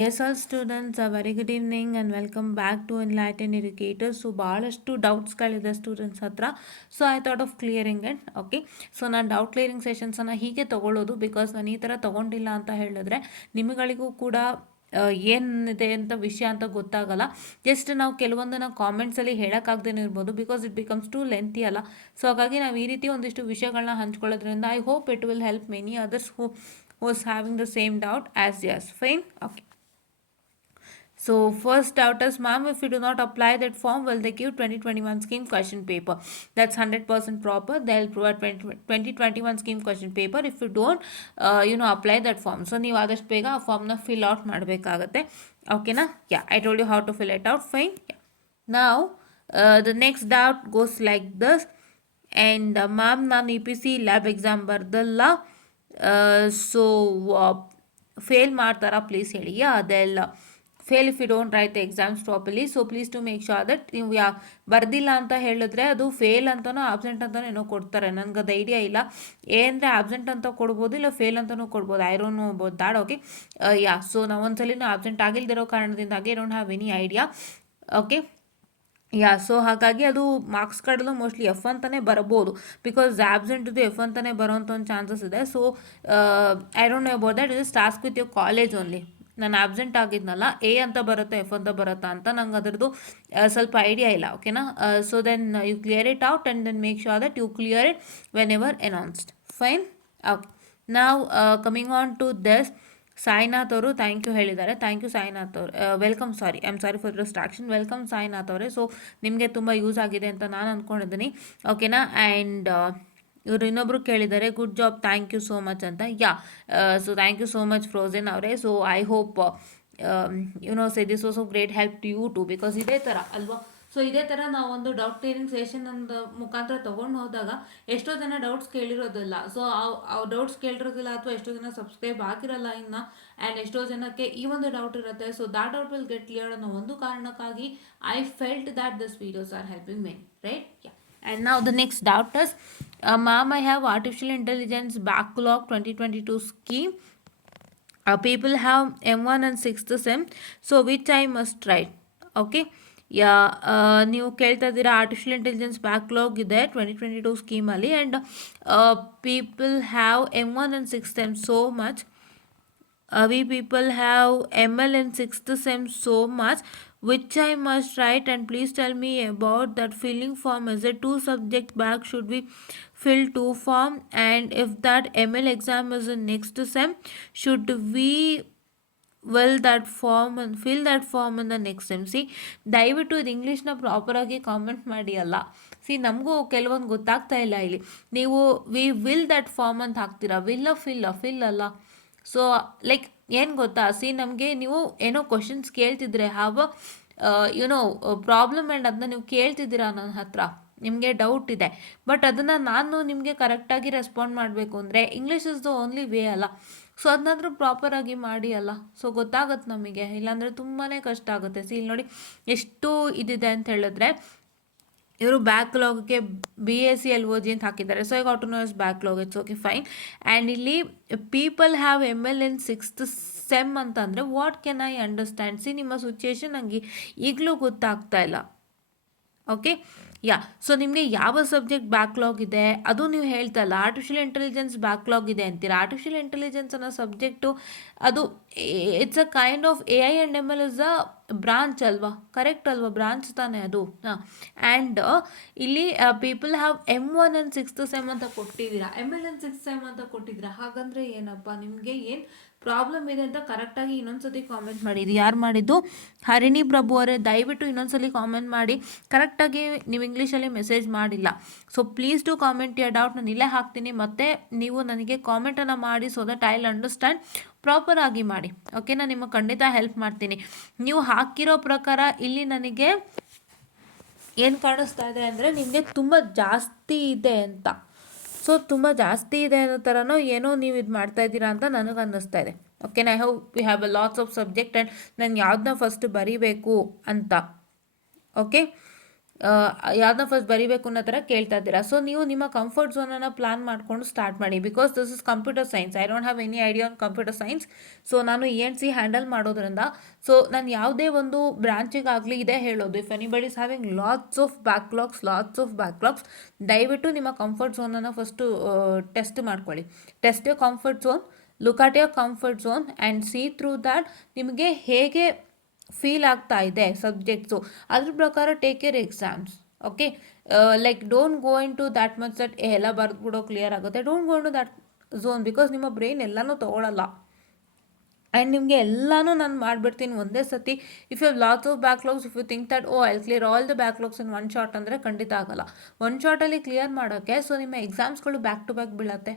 Yes, all students, a very good evening and welcome back to Enlightened Educators. So, ಭಾಳಷ್ಟು ಡೌಟ್ಸ್ಗಳಿದೆ students ಹತ್ರ. So I thought of clearing it. Okay, so ನಾನು doubt clearing ಸೆಷನ್ಸನ್ನು ಹೀಗೆ ತೊಗೊಳ್ಳೋದು because ನಾನು ಈ ಥರ ತೊಗೊಂಡಿಲ್ಲ ಅಂತ ಹೇಳಿದ್ರೆ ನಿಮಗಳಿಗೂ ಕೂಡ ಏನಿದೆ ಅಂತ ವಿಷಯ ಅಂತ ಗೊತ್ತಾಗಲ್ಲ. ಜಸ್ಟ್ ನಾವು ಕೆಲವೊಂದನ್ನು ಕಾಮೆಂಟ್ಸಲ್ಲಿ ಹೇಳೋಕ್ಕಾಗ್ದೇ ಇರ್ಬೋದು because it becomes too lengthy ಅಲ್ಲ. ಸೊ ಹಾಗಾಗಿ ನಾವು ಈ ರೀತಿ ಒಂದಿಷ್ಟು ವಿಷಯಗಳನ್ನ ಹಂಚ್ಕೊಳ್ಳೋದ್ರಿಂದ I hope it will help many others who was having the same doubt as yes fine. Okay, so first doubt is, ma'am, if you do not apply that form, will they give 2021 scheme question paper? That's 100% proper. They'll provide 2021 scheme question paper if you don't apply that form. So ನೀವು ಆದಷ್ಟು ಬೇಗ ಆ ಫಾರ್ಮ್ನ fill out ಮಾಡಬೇಕಾಗತ್ತೆ. ಓಕೆನಾ? Yeah, I told you how to fill it out. Fine. Yeah. Now the next doubt goes like this. And ma'am, ನಾನು EPC lab exam ಬರ್ದಲ್ಲ, so fail ಮಾಡ್ತಾರಾ ಪ್ಲೀಸ್ ಹೇಳಿ. ಅದೆಲ್ಲ fail if you don't write the exams properly. So please to make sure that ನೀವು ಬರ್ದಿಲ್ಲ ಅಂತ ಹೇಳಿದ್ರೆ ಅದು ಫೇಲ್ ಅಂತನೋ ಆಬ್ಸೆಂಟ್ ಅಂತನೋ ಏನೋ ಕೊಡ್ತಾರೆ. ನನಗೆ ಅದು ಐಡಿಯಾ ಇಲ್ಲ. ಏನಂದರೆ ಆಬ್ಸೆಂಟ್ ಅಂತ ಕೊಡ್ಬೋದು, ಇಲ್ಲ ಫೇಲ್ ಅಂತಲೂ ಕೊಡ್ಬೋದು. I don't know about that. Okay, yeah, so ನಾವು ಒಂದ್ಸಲಿನೂ ಆಬ್ಸೆಂಟ್ ಆಗಿಲ್ದಿರೋ ಕಾರಣದಿಂದಾಗಿ I don't have any idea. Okay, yeah, so ಹಾಗಾಗಿ ಅದು ಮಾರ್ಕ್ಸ್ ಕಾರ್ಡಲ್ಲೂ ಮೋಸ್ಟ್ಲಿ ಎಫ್ ಅಂತಲೇ ಬರ್ಬೋದು ಬಿಕಾಸ್ ಆಬ್ಸೆಂಟ್ದು ಎಫ್ ಅಂತಲೇ ಬರೋಂಥ ಒಂದು ಚಾನ್ಸಸ್ ಇದೆ. So I don't know about that. Is task with your college only. ನಾನು ಆಬ್ಸೆಂಟ್ ಆಗಿದ್ನಲ್ಲ, ಎ ಅಂತ ಬರುತ್ತಾ ಎಫ್ ಅಂತ ಬರುತ್ತಾ ಅಂತ ನಂಗೆ ಅದರದ್ದು ಸ್ವಲ್ಪ ಐಡಿಯಾ ಇಲ್ಲ. ಓಕೆನಾ? So then you clear it out and then make sure that you clear it whenever announced. Fine. Okay, ನಾವು coming on to this, Sainath ಅವರು ಥ್ಯಾಂಕ್ ಯು ಹೇಳಿದ್ದಾರೆ. ಥ್ಯಾಂಕ್ ಯು ಸಾಯಿನಾಥ್ ಅವರು. Welcome. I am sorry for distraction. Welcome Sainath ಅವರೇ. So ನಿಮಗೆ ತುಂಬ use ಆಗಿದೆ ಅಂತ ನಾನು ಅಂದ್ಕೊಂಡಿದ್ದೀನಿ. ಓಕೆನಾ? ಆ್ಯಂಡ್ ಇವರು ಇನ್ನೊಬ್ರು ಕೇಳಿದ್ದಾರೆ, good job, thank you so much ಅಂತ. Yeah, so thank you so much Frozen ಅವರೇ. So I hope say this was of great help to you too because ಇದೇ ಥರ ಅಲ್ವಾ. ಸೊ ಇದೇ ಥರ ನಾವು ಒಂದು ಡೌಟ್ ಕ್ಲಿಯರಿಂಗ್ ಸೆಷನ್ ಒಂದು ಮುಖಾಂತರ ತೊಗೊಂಡು ಹೋದಾಗ ಎಷ್ಟೋ ಜನ ಡೌಟ್ಸ್ ಕೇಳಿರೋದಿಲ್ಲ. ಸೊ ಆ ಡೌಟ್ಸ್ ಕೇಳಿರೋದಿಲ್ಲ ಅಥವಾ ಎಷ್ಟೋ ಜನ ಸಬ್ಸ್ಕ್ರೈಬ್ ಆಗಿರಲ್ಲ ಇನ್ನು, ಆ್ಯಂಡ್ ಎಷ್ಟೋ ಜನಕ್ಕೆ ಈ ಒಂದು ಡೌಟ್ ಇರುತ್ತೆ. So that doubt will get clear ಅನ್ನೋ ಒಂದು ಕಾರಣಕ್ಕಾಗಿ I felt that this videos are helping me, right? Yeah. And now the next doubt is, ma'am, I have artificial intelligence backlog 2022 scheme. People have M1 and 6th sem, so which I must write? Okay. Yeah, ನೀವು ಕೇಳ್ತಾ ಇದ್ದೀರಾ artificial intelligence backlog ಇದೆ 2022 ಸ್ಕೀಮಲ್ಲಿ, and people have M1 and 6th sem so much. We people have ML in 6th sem so much, which I must write, and please tell me about that filling form. Is it 2 subject back? Should we fill 2 form? And if that ML exam is in next sem, should we fill that form in the next sem? C, ದಯವಿಟ್ಟು ಇದು ಇಂಗ್ಲೀಷ್ನ ಪ್ರಾಪರಾಗಿ comment ಮಾಡಿ ಅಲ್ಲ. C, ನಮಗೂ ಕೆಲವೊಂದು ಗೊತ್ತಾಗ್ತಾ ಇಲ್ಲ ಇಲ್ಲಿ. ನೀವು ವಿ ವಿಲ್ ದಟ್ ಫಾರ್ಮ್ ಅಂತ ಹಾಕ್ತೀರಾ, ಫಿಲ್ ಅಲ್ಲ. ಸೊ ಲೈಕ್ ಏನು ಗೊತ್ತಾ, ಸಿ, ನಮಗೆ ನೀವು ಏನೋ ಕ್ವಶನ್ಸ್ ಕೇಳ್ತಿದ್ರೆ ಹ್ಯಾವ್ ಪ್ರಾಬ್ಲಮ್ ಆ್ಯಂಡ್ ಅದನ್ನ ನೀವು ಕೇಳ್ತಿದ್ದೀರಾ ನನ್ನ ಹತ್ರ, ನಿಮಗೆ ಡೌಟ್ ಇದೆ, ಬಟ್ ಅದನ್ನು ನಾನು ನಿಮಗೆ ಕರೆಕ್ಟಾಗಿ ರೆಸ್ಪಾಂಡ್ ಮಾಡಬೇಕು ಅಂದರೆ English is the only way ಅಲ್ಲ. ಸೊ ಅದನ್ನಾದ್ರೂ ಪ್ರಾಪರಾಗಿ ಮಾಡಿ ಅಲ್ಲ. ಸೊ ಗೊತ್ತಾಗುತ್ತೆ ನಮಗೆ, ಇಲ್ಲಾಂದರೆ ತುಂಬಾ ಕಷ್ಟ ಆಗುತ್ತೆ. ಸಿ, ಇಲ್ಲಿ ನೋಡಿ ಎಷ್ಟು ಇದಿದೆ ಅಂತ ಹೇಳಿದ್ರೆ, ಇವರು ಬ್ಯಾಕ್ಲಾಗ್ಗೆ BSc LOG ಅಂತ ಹಾಕಿದ್ದಾರೆ. ಸೊ ಈಗ autonomous backlog, it's okay, fine. And ಇಲ್ಲಿ people have ML in 6th sem ಅಂತಂದರೆ what can I understand? See, ನಿಮ್ಮ ಸಿಚುಯೇಷನ್ ನನಗೆ ಈಗಲೂ ಗೊತ್ತಾಗ್ತಾ ಇಲ್ಲ. ಓಕೆ, ಯಾ, ಸೊ ನಿಮಗೆ ಯಾವ ಸಬ್ಜೆಕ್ಟ್ ಬ್ಯಾಕ್ಲಾಗ್ ಇದೆ ಅದು ನೀವು ಹೇಳ್ತಾ ಇಲ್ಲ. ಆರ್ಟಿಫಿಷಿಯಲ್ ಇಂಟೆಲಿಜೆನ್ಸ್ ಬ್ಯಾಕ್ಲಾಗ್ ಇದೆ ಅಂತೀರಾ. ಆರ್ಟಿಫಿಷಿಯಲ್ ಇಂಟೆಲಿಜೆನ್ಸ್ ಅನ್ನೋ ಸಬ್ಜೆಕ್ಟು ಅದು it's a kind of AI and ML is a branch ಅಲ್ವಾ, ಕರೆಕ್ಟ್ ಅಲ್ವಾ? ಬ್ರಾಂಚ್ ತಾನೇ ಅದು. ಆ್ಯಂಡ್ ಇಲ್ಲಿ people have M1 and 6th sem ಅಂತ ಕೊಟ್ಟಿದ್ದೀರಾ, ML and 6th sem ಅಂತ ಕೊಟ್ಟಿದ್ದೀರಾ. ಹಾಗಂದರೆ ಏನಪ್ಪ, ನಿಮಗೆ ಏನು ಪ್ರಾಬ್ಲಮ್ ಇದೆ ಅಂತ ಕರೆಕ್ಟಾಗಿ ಇನ್ನೊಂದ್ಸತಿ ಕಾಮೆಂಟ್ ಮಾಡಿ. ಇದು ಯಾರು ಮಾಡಿದ್ದು? ಹರಿಣಿ ಪ್ರಭು ಅವರೇ, ದಯವಿಟ್ಟು ಇನ್ನೊಂದ್ಸಲಿ ಕಾಮೆಂಟ್ ಮಾಡಿ. ಕರೆಕ್ಟಾಗಿ ನೀವು ಇಂಗ್ಲೀಷಲ್ಲಿ ಮೆಸೇಜ್ ಮಾಡಿಲ್ಲ. So please to comment your doubt. ನಾನು ಇಲ್ಲೇ ಹಾಕ್ತೀನಿ, ಮತ್ತು ನೀವು ನನಗೆ ಕಾಮೆಂಟನ್ನು ಮಾಡಿ so that I will understand. ಪ್ರಾಪರಾಗಿ ಮಾಡಿ. ಓಕೆ, ನಾನು ನಿಮಗೆ ಖಂಡಿತ ಹೆಲ್ಪ್ ಮಾಡ್ತೀನಿ. ನೀವು ಹಾಕಿರೋ ಪ್ರಕಾರ ಇಲ್ಲಿ ನನಗೆ ಏನು ಕಾಣಿಸ್ತಾ ಇದೆ ಅಂದರೆ ನಿಮಗೆ ತುಂಬ ಜಾಸ್ತಿ ಇದೆ ಅಂತ. ಸೊ ತುಂಬ ಜಾಸ್ತಿ ಇದೆ ಅನ್ನೋ ಥರನೋ ಏನೋ ನೀವು ಇದು ಮಾಡ್ತಾ ಇದ್ದೀರಾ ಅಂತ ನನಗೆ ಅನ್ನಿಸ್ತಾ ಇದೆ. Okay, I have we have a lots of subject and ನಾನು ಯಾವುದನ್ನ ಫಸ್ಟ್ ಬರೀಬೇಕು ಅಂತ. ಓಕೆ, ಯಾವ್ದನ್ನ ಫಸ್ಟ್ ಬರಿಬೇಕು ಅನ್ನೋ ಥರ ಕೇಳ್ತಾ ಇದ್ದೀರಾ. ಸೊ ನೀವು ನಿಮ್ಮ ಕಂಫರ್ಟ್ ಝೋನನ್ನು ಪ್ಲಾನ್ ಮಾಡಿಕೊಂಡು ಸ್ಟಾರ್ಟ್ ಮಾಡಿ. Because this is computer science, I don't have any idea on computer science. So ನಾನು ENC ಹ್ಯಾಂಡಲ್ ಮಾಡೋದ್ರಿಂದ ಸೊ ನಾನು ಯಾವುದೇ ಒಂದು ಬ್ರಾಂಚಿಗಾಗಲಿ ಇದೇ ಹೇಳೋದು, if anybody is having lots of backlogs, ದಯವಿಟ್ಟು ನಿಮ್ಮ ಕಂಫರ್ಟ್ ಝೋನನ್ನು ಫಸ್ಟು ಟೆಸ್ಟ್ ಮಾಡ್ಕೊಳ್ಳಿ. Test your comfort zone, look at your comfort zone and C through that ನಿಮಗೆ ಹೇಗೆ ಫೀಲ್ ಆಗ್ತಾ ಇದೆ ಸಬ್ಜೆಕ್ಟ್ಸು, ಅದ್ರ ಪ್ರಕಾರ take your exams. Okay, like don't go into that much that ಎಲ್ಲ ಬರೆದ್ಬಿಡೋ ಕ್ಲಿಯರ್ ಆಗುತ್ತೆ. Don't go into that zone, because ನಿಮ್ಮ ಬ್ರೈನ್ ಎಲ್ಲನೂ ತೊಗೊಳಲ್ಲ. ಆ್ಯಂಡ್ ನಿಮಗೆ ಎಲ್ಲನೂ ನಾನು ಮಾಡಿಬಿಡ್ತೀನಿ ಒಂದೇ ಸತಿ. If you lots of backlogs, if you think that I clear all the backlogs in one shot ಅಂದರೆ ಖಂಡಿತ ಆಗಲ್ಲ. ಒನ್ ಶಾಟಲ್ಲಿ ಕ್ಲಿಯರ್ ಮಾಡೋಕ್ಕೆ ಸೊ ನಿಮ್ಮ ಎಕ್ಸಾಮ್ಸ್ಗಳು ಬ್ಯಾಕ್ ಟು ಬ್ಯಾಕ್ ಬೀಳತ್ತೆ.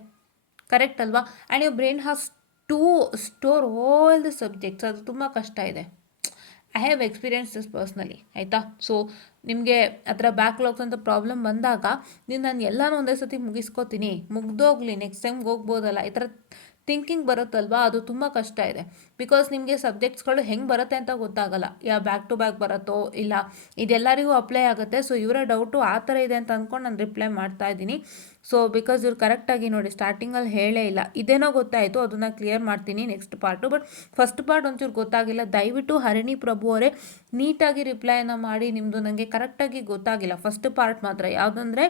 ಕರೆಕ್ಟ್ ಅಲ್ವಾ? And your brain has to store all the subjects. ಅದು ತುಂಬ ಕಷ್ಟ ಇದೆ. I have experience this personally, ಆಯಿತಾ? ಸೊ ನಿಮಗೆ ಆ ಥರ ಬ್ಯಾಕ್ಲಾಗ್ಸ್ ಅಂತ ಪ್ರಾಬ್ಲಮ್ ಬಂದಾಗ ನಾನು ಎಲ್ಲನೂ ಒಂದೇ ಸತಿ ಮುಗಿಸ್ಕೋತೀನಿ, ಮುಗ್ದೋಗ್ಲಿ, ನೆಕ್ಸ್ಟ್ ಟೈಮ್ಗೆ ಹೋಗ್ಬೋದಲ್ಲ, ಈ ಥರ ಥಿಂಕಿಂಗ್ ಬರುತ್ತಲ್ವಾ, ಅದು ತುಂಬ ಕಷ್ಟ ಇದೆ. ಬಿಕಾಸ್ ನಿಮಗೆ ಸಬ್ಜೆಕ್ಟ್ಸ್ಗಳು ಹೆಂಗೆ ಬರುತ್ತೆ ಅಂತ ಗೊತ್ತಾಗಲ್ಲ. ಬ್ಯಾಕ್ ಟು ಬ್ಯಾಕ್ ಬರುತ್ತೋ ಇಲ್ಲ, ಇದೆಲ್ಲರಿಗೂ ಅಪ್ಲೈ ಆಗುತ್ತೆ. ಸೊ ಇವರ ಡೌಟು ಆ ಥರ ಇದೆ ಅಂತ ಅಂದ್ಕೊಂಡು ನಾನು ರಿಪ್ಲೈ ಮಾಡ್ತಾ ಇದ್ದೀನಿ. ಸೊ ಬಿಕಾಸ್ ಇವ್ರು ಕರೆಕ್ಟಾಗಿ ನೋಡಿ ಸ್ಟಾರ್ಟಿಂಗಲ್ಲಿ ಹೇಳೇ ಇಲ್ಲ. ಇದೇನೋ ಗೊತ್ತಾಯಿತು, ಅದನ್ನು ಕ್ಲಿಯರ್ ಮಾಡ್ತೀನಿ next part. But first part ಒಂಚೂರು ಗೊತ್ತಾಗಿಲ್ಲ. ದಯವಿಟ್ಟು ಹರಿಣಿ ಪ್ರಭು ಅವರೇ ನೀಟಾಗಿ ರಿಪ್ಲೈನ ಮಾಡಿ. ನಿಮ್ಮದು ನನಗೆ ಕರೆಕ್ಟಾಗಿ ಗೊತ್ತಾಗಿಲ್ಲ ಫಸ್ಟ್ ಪಾರ್ಟ್ ಮಾತ್ರ. ಯಾವುದಂದರೆ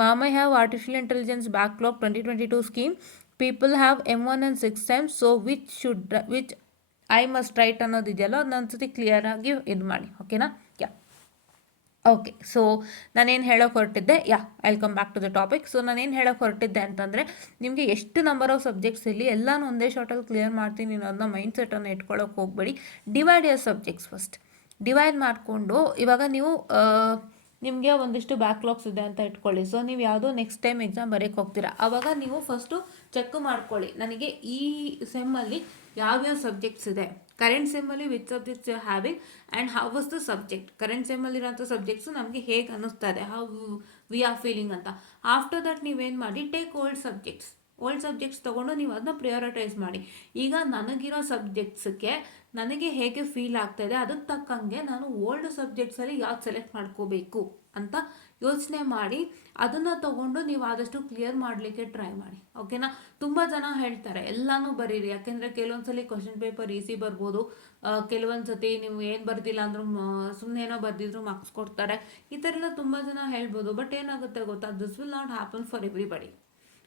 ma'am I have artificial intelligence backlog 2022 scheme, people have M1 and 6 times, so which I must write ಅನ್ನೋದಿದೆಯಲ್ಲ, ಅದನ್ನ ಒಂದ್ಸತಿ ಕ್ಲಿಯರಾಗಿ ಇದು ಮಾಡಿ. ಓಕೆನಾ? ಓಕೆ, ಸೊ ನಾನೇನು ಹೇಳೋಕೆ ಹೊರಟಿದ್ದೆ, I will come back to the topic. So ನಾನೇನು ಹೇಳೋಕೆ ಹೊರಟಿದ್ದೆ ಅಂತಂದರೆ, ನಿಮಗೆ ಎಷ್ಟು ನಂಬರ್ ಆಫ್ ಸಬ್ಜೆಕ್ಟ್ಸ್ ಇಲ್ಲಿ ಎಲ್ಲನೂ ಒಂದೇ ಶಾರ್ಟಲ್ಲಿ ಕ್ಲಿಯರ್ ಮಾಡ್ತೀನಿ ಅನ್ನೋದನ್ನ ಮೈಂಡ್ ಸೆಟನ್ನು ಇಟ್ಕೊಳ್ಳೋಕೆ ಹೋಗಬೇಡಿ. ಡಿವೈಡ್ ಯರ್ ಸಬ್ಜೆಕ್ಟ್ಸ್ ಫಸ್ಟ್. ಡಿವೈಡ್ ಮಾಡಿಕೊಂಡು ಇವಾಗ ನೀವು ನಿಮಗೆ ಒಂದಿಷ್ಟು ಬ್ಯಾಕ್ಲಾಗ್ಸ್ ಇದೆ ಅಂತ ಇಟ್ಕೊಳ್ಳಿ. ಸೊ ನೀವು ಯಾವುದೋ ನೆಕ್ಸ್ಟ್ ಟೈಮ್ ಎಕ್ಸಾಮ್ ಬರೆಯೋಕ್ಕೆ ಹೋಗ್ತೀರಾ, ಆವಾಗ ನೀವು ಫಸ್ಟು ಚೆಕ್ ಮಾಡ್ಕೊಳ್ಳಿ, ನನಗೆ ಈ ಸೆಮ್ಮಲ್ಲಿ ಯಾವ್ಯಾವ ಸಬ್ಜೆಕ್ಟ್ಸ್ ಇದೆ, ಕರೆಂಟ್ ಸೆಮ್ಮಲ್ಲಿ which subjects you having and how was the subject. Current ಸೆಮ್ಮಲ್ಲಿರೋಂಥ ಸಬ್ಜೆಕ್ಟ್ಸು ನಮಗೆ ಹೇಗೆ ಅನ್ನಿಸ್ತಾ ಇದೆ, ಹೌ ವಿ ಆರ್ ಫೀಲಿಂಗ್ ಅಂತ. ಆಫ್ಟರ್ ದಟ್ ನೀವೇನು ಮಾಡಿ, ಟೇಕ್ ಓಲ್ಡ್ ಸಬ್ಜೆಕ್ಟ್ಸ್ ತೊಗೊಂಡು ನೀವು ಅದನ್ನ ಪ್ರಿಯಾರಿಟೈಸ್ ಮಾಡಿ. ಈಗ ನನಗಿರೋ ಸಬ್ಜೆಕ್ಟ್ಸ್ಗೆ ನನಗೆ ಹೇಗೆ ಫೀಲ್ ಆಗ್ತಾಯಿದೆ, ಅದಕ್ಕೆ ತಕ್ಕಂಗೆ ನಾನು ಓಲ್ಡ್ ಸಬ್ಜೆಕ್ಟ್ಸಲ್ಲಿ ಯಾವ್ದು ಸೆಲೆಕ್ಟ್ ಮಾಡ್ಕೋಬೇಕು ಅಂತ ಯೋಚನೆ ಮಾಡಿ ಅದನ್ನು ತೊಗೊಂಡು ನೀವು ಆದಷ್ಟು ಕ್ಲಿಯರ್ ಮಾಡಲಿಕ್ಕೆ ಟ್ರೈ ಮಾಡಿ. ಓಕೆನಾ? ತುಂಬ ಜನ ಹೇಳ್ತಾರೆ ಎಲ್ಲನೂ ಬರೀರಿ, ಯಾಕೆಂದರೆ ಕೆಲವೊಂದ್ಸಲಿ ಕ್ವಶನ್ ಪೇಪರ್ ಈಸಿ ಬರ್ಬೋದು, ಕೆಲವೊಂದು ಸತಿ ನೀವು ಏನು ಬರ್ದಿಲ್ಲ ಅಂದರೂ ಸುಮ್ಮನೆ ಏನೋ ಬರ್ದಿದ್ರು ಮಾರ್ಕ್ಸ್ ಕೊಡ್ತಾರೆ. ಈ ಥರ ಎಲ್ಲ ತುಂಬ ಜನ ಹೇಳ್ಬೋದು. ಬಟ್ ಏನಾಗುತ್ತೆ ಗೊತ್ತಾ, this will not happen for everybody.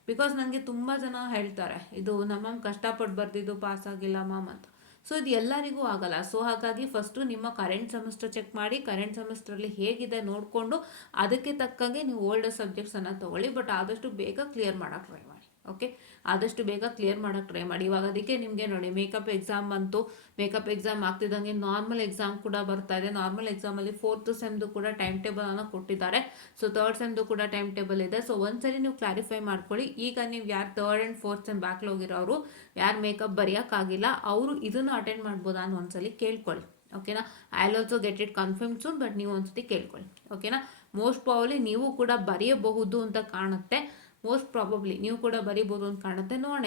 Because ನನಗೆ ತುಂಬ ಜನ ಹೇಳ್ತಾರೆ, ಇದು ನಮ್ಮ ಕಷ್ಟಪಟ್ಟು ಬರ್ದಿದ್ದು ಪಾಸ್ ಆಗಿಲ್ಲ ಮ್ಯಾಮ್ ಅಂತ. ಸೊ ಇದು ಎಲ್ಲರಿಗೂ ಆಗಲ್ಲ. ಸೊ ಹಾಗಾಗಿ ಫಸ್ಟು ನಿಮ್ಮ ಕರೆಂಟ್ ಸೆಮಿಸ್ಟರ್ ಚೆಕ್ ಮಾಡಿ, ಕರೆಂಟ್ ಸೆಮಿಸ್ಟ್ರಲ್ಲಿ ಹೇಗಿದೆ ನೋಡಿಕೊಂಡು ಅದಕ್ಕೆ ತಕ್ಕಂಗೆ ನೀವು ಓಲ್ಡ್ ಸಬ್ಜೆಕ್ಟ್ಸನ್ನು ತೊಗೊಳ್ಳಿ. ಬಟ್ ಆದಷ್ಟು ಬೇಗ ಕ್ಲಿಯರ್ ಮಾಡೋಕ್ಕೆ ಟ್ರೈ ಮಾಡಿ. ಓಕೆ, ಆದಷ್ಟು ಬೇಗ ಕ್ಲಿಯರ್ ಮಾಡೋಕ್ಕೆ ಟ್ರೈ ಮಾಡಿ. ಇವಾಗ ಅದಕ್ಕೆ ನಿಮಗೆ ನೋಡಿ ಮೇಕಪ್ ಎಕ್ಸಾಮ್ ಬಂತು, ಮೇಕಪ್ ಎಕ್ಸಾಮ್ ಆಗ್ತಿದ್ದಂಗೆ ನಾರ್ಮಲ್ ಎಕ್ಸಾಮ್ ಕೂಡ ಬರ್ತಾ ಇದೆ. ನಾರ್ಮಲ್ ಎಕ್ಸಾಮಲ್ಲಿ 4th ಸೆಮ್ದು ಕೂಡ ಟೈಮ್ ಟೇಬಲನ್ನು ಕೊಟ್ಟಿದ್ದಾರೆ. ಸೊ 3rd ಸೆಮ್ದು ಕೂಡ ಟೈಮ್ ಟೇಬಲ್ ಇದೆ. ಸೊ ಒಂದ್ಸರಿ ನೀವು ಕ್ಲಾರಿಫೈ ಮಾಡ್ಕೊಳ್ಳಿ. ಈಗ ನೀವು ಯಾರು 3rd and 4th sem backlog ಇರೋರು, ಯಾರು ಮೇಕಪ್ ಬರೆಯೋಕ್ಕಾಗಿಲ್ಲ, ಅವರು ಇದನ್ನು ಅಟೆಂಡ್ ಮಾಡ್ಬೋದಾ ಅಂತ ಒಂದ್ಸಲಿ ಕೇಳ್ಕೊಳ್ಳಿ. ಓಕೆನಾ? I will also get it confirmed soon, but ನೀವು ಒಂದ್ಸತಿ ಕೇಳ್ಕೊಳ್ಳಿ. ಓಕೆನಾ? ಮೋಸ್ಟ್ ಪ್ರಾಬಬ್ಲಿ ನೀವು ಕೂಡ ಬರೆಯಬಹುದು ಅಂತ ಕಾಣುತ್ತೆ. ಮೋಸ್ಟ್ ಪ್ರಾಬಬ್ಲಿ ನೀವು ಕೂಡ ಬರಿಬೋದು ಅಂತ ಕಾಣುತ್ತೆ. ನೋಡೋಣ,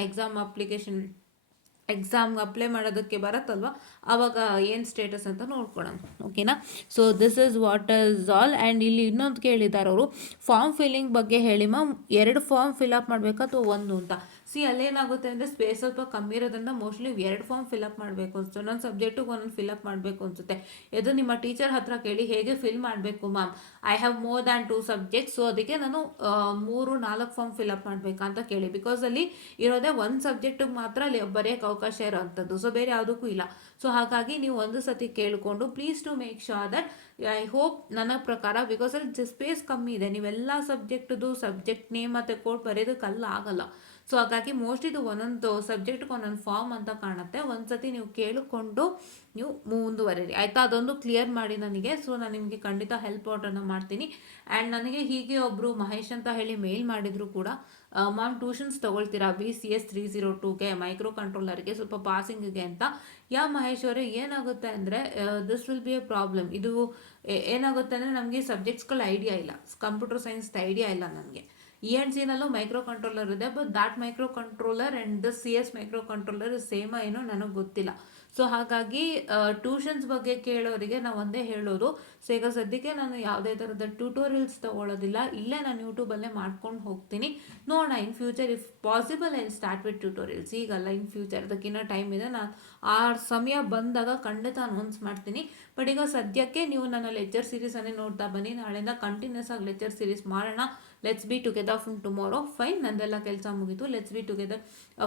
ಎಕ್ಸಾಮ್ಗೆ ಅಪ್ಲೈ ಮಾಡೋದಕ್ಕೆ ಬರುತ್ತಲ್ವ, ಆವಾಗ ಏನು ಸ್ಟೇಟಸ್ ಅಂತ ನೋಡ್ಕೊಳ್ಳೋಣ. ಓಕೆನಾ? So this is what is all. And ಇಲ್ಲಿ ಇನ್ನೊಂದು ಕೇಳಿದ್ದಾರೆ ಅವರು, ಫಾರ್ಮ್ ಫಿಲ್ಲಿಂಗ್ ಬಗ್ಗೆ ಹೇಳಿ ಮ್ಯಾಮ್, 2 ಫಾರ್ಮ್ ಫಿಲಪ್ ಮಾಡಬೇಕಾ ಅಥವಾ 1 ಅಂತ. ಅಲ್ಲೇನಾಗುತ್ತೆ ಅಂದರೆ ಸ್ಪೇಸ್ ಸ್ವಲ್ಪ ಕಮ್ಮಿ ಇರೋದ್ರಿಂದ ಮೋಸ್ಟ್ಲಿ 2 ಫಾರ್ಮ್ ಫಿಲಪ್ ಮಾಡಬೇಕು ಅನ್ಸುತ್ತೆ. ಒಂದೊಂದು ಸಬ್ಜೆಕ್ಟಿಗೆ ಒಂದೊಂದು ಫಿಲಪ್ ಮಾಡಬೇಕು ಅನ್ಸುತ್ತೆ. ಇದು ನಿಮ್ಮ ಟೀಚರ್ ಹತ್ರ ಕೇಳಿ ಹೇಗೆ ಫಿಲ್ ಮಾಡಬೇಕು ma'am, I have more than 2 subjects, so ಅದಕ್ಕೆ ನಾನು 3-4 ಫಾರ್ಮ್ ಫಿಲಪ್ ಮಾಡಬೇಕಾ ಅಂತ ಕೇಳಿ. ಬಿಕಾಸ್ ಅಲ್ಲಿ ಇರೋದೇ ಒಂದು ಸಬ್ಜೆಕ್ಟಿಗೆ ಮಾತ್ರ ಅಲ್ಲಿ ಬರೆಯೋಕ್ಕೆ ಅವಕಾಶ ಇರೋವಂಥದ್ದು, ಸೊ ಬೇರೆ ಯಾವುದಕ್ಕೂ ಇಲ್ಲ. ಸೊ ಹಾಗಾಗಿ ನೀವು ಒಂದು ಸತಿ ಕೇಳಿಕೊಂಡು please to make sure that, I hope ನನ್ನ ಪ್ರಕಾರ, ಬಿಕಾಸ್ ಅಲ್ಲಿ ಸ್ಪೇಸ್ ಕಮ್ಮಿ ಇದೆ, ನೀವೆಲ್ಲ ಸಬ್ಜೆಕ್ಟ್ ನೇಮ್ ಮತ್ತು ಕೋಡ್ ಬರೆಯೋದಕ್ಕೆಲ್ಲ ಆಗಲ್ಲ. ಸೊ ಹಾಗಾಗಿ ಮೋಸ್ಟ್ ಇದು ಒಂದೊಂದು ಸಬ್ಜೆಕ್ಟ್ಗೆ ಒಂದೊಂದು ಫಾರ್ಮ್ ಅಂತ ಕಾಣುತ್ತೆ. ಒಂದ್ಸತಿ ನೀವು ಕೇಳಿಕೊಂಡು ನೀವು ಮುಂದುವರಿರಿ, ಆಯಿತಾ? ಅದೊಂದು ಕ್ಲಿಯರ್ ಮಾಡಿ ನನಗೆ. ಸೊ ನಾನು ನಿಮಗೆ ಖಂಡಿತ ಹೆಲ್ಪ್ ಔಟನ್ನು ಮಾಡ್ತೀನಿ. ಆ್ಯಂಡ್ ನನಗೆ ಹೀಗೆ ಒಬ್ಬರು ಮಹೇಶ್ ಅಂತ ಹೇಳಿ ಮೇಲ್ ಮಾಡಿದ್ರು ಕೂಡ, ಮ್ಯಾಮ್ ಟ್ಯೂಷನ್ಸ್ ತೊಗೊಳ್ತೀರಾ BCS 302ಗೆ ಮೈಕ್ರೋ ಕಂಟ್ರೋಲರ್ಗೆ ಸ್ವಲ್ಪ ಪಾಸಿಂಗಿಗೆ ಅಂತ. ಮಹೇಶ್ ಅವರೇ, ಏನಾಗುತ್ತೆ ಅಂದರೆ this will be A problem. ಇದು ಏನಾಗುತ್ತೆ ಅಂದರೆ ನಮಗೆ ಸಬ್ಜೆಕ್ಟ್ಸ್ಗಳ ಐಡಿಯಾ ಇಲ್ಲ, ಕಂಪ್ಯೂಟರ್ ಸೈನ್ಸ್ದು ಐಡಿಯಾ ಇಲ್ಲ ನನಗೆ. ENCನಲ್ಲೂ ಮೈಕ್ರೋ ಕಂಟ್ರೋಲರ್ ಇದೆ, but that micro controller and this CS micro controller same ಏನೋ ನನಗೆ ಗೊತ್ತಿಲ್ಲ. ಸೊ ಹಾಗಾಗಿ ಟ್ಯೂಷನ್ಸ್ ಬಗ್ಗೆ ಕೇಳೋರಿಗೆ ನಾವು ಒಂದೇ ಹೇಳೋದು, ಸೊ ಈಗ ಸದ್ಯಕ್ಕೆ ನಾನು ಯಾವುದೇ ಥರದ ಟ್ಯೂಟೋರಿಯಲ್ಸ್ ತೊಗೊಳ್ಳೋದಿಲ್ಲ, ಇಲ್ಲೇ ನಾನು ಯೂಟ್ಯೂಬಲ್ಲೇ ಮಾಡ್ಕೊಂಡು ಹೋಗ್ತೀನಿ. ನೋಡೋಣ in future if possible I start with tutorials. ಈಗಲ್ಲ, ಇನ್ ಫ್ಯೂಚರ್ ಅದಕ್ಕಿನ್ನ ಟೈಮ್ ಇದೆ, ನಾನು ಆ ಸಮಯ ಬಂದಾಗ ಖಂಡಿತ ಅನೌನ್ಸ್ ಮಾಡ್ತೀನಿ. ಬಟ್ ಈಗ ಸದ್ಯಕ್ಕೆ ನೀವು ನನ್ನ ಲೆಕ್ಚರ್ ಸೀರೀಸನ್ನೇ ನೋಡ್ತಾ ಬನ್ನಿ. ನಾಳೆಯಿಂದ ಕಂಟಿನ್ಯೂಸ್ ಆಗಿ ಲೆಕ್ಚರ್ ಸೀರೀಸ್ ಮಾಡೋಣ. Let's be together from tomorrow. Fine, ನಂದೆಲ್ಲ ಕೆಲಸ ಮುಗೀತು. Let's be together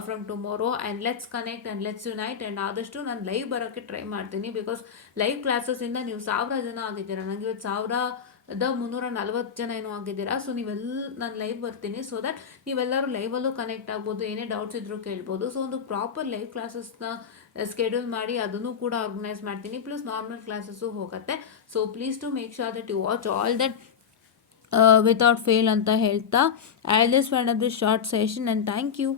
from tomorrow and let's connect and let's unite. And ಆದಷ್ಟು ನಾನು ಲೈವ್ ಬರೋಕ್ಕೆ ಟ್ರೈ ಮಾಡ್ತೀನಿ, ಬಿಕಾಸ್ ಲೈವ್ ಕ್ಲಾಸಸ್ಸಿಂದ ನೀವು 1000 ಜನ ಆಗಿದ್ದೀರಾ. ನನಗೆ ಇವತ್ತು 1340 ಜನ ಏನೋ ಆಗಿದ್ದೀರಾ. ಸೊ ನಾನು ಲೈವ್ ಬರ್ತೀನಿ, ಸೊ ದಟ್ ನೀವೆಲ್ಲರೂ ಲೈವಲ್ಲೂ ಕನೆಕ್ಟ್ ಆಗ್ಬೋದು, ಏನೇ ಡೌಟ್ಸ್ ಇದ್ರೂ ಕೇಳ್ಬೋದು. ಸೊ ಒಂದು ಪ್ರಾಪರ್ ಲೈವ್ ಕ್ಲಾಸಸ್ನ ಸ್ಕೆಡ್ಯೂಲ್ ಮಾಡಿ ಅದನ್ನು ಕೂಡ ಆರ್ಗನೈಸ್ ಮಾಡ್ತೀನಿ, ಪ್ಲಸ್ ನಾರ್ಮಲ್ ಕ್ಲಾಸಸ್ಸು ಹೋಗುತ್ತೆ. So please to make sure that you watch all that without fail ಅಂತ ಹೇಳ್ತಾ I just find up this short session and thank you.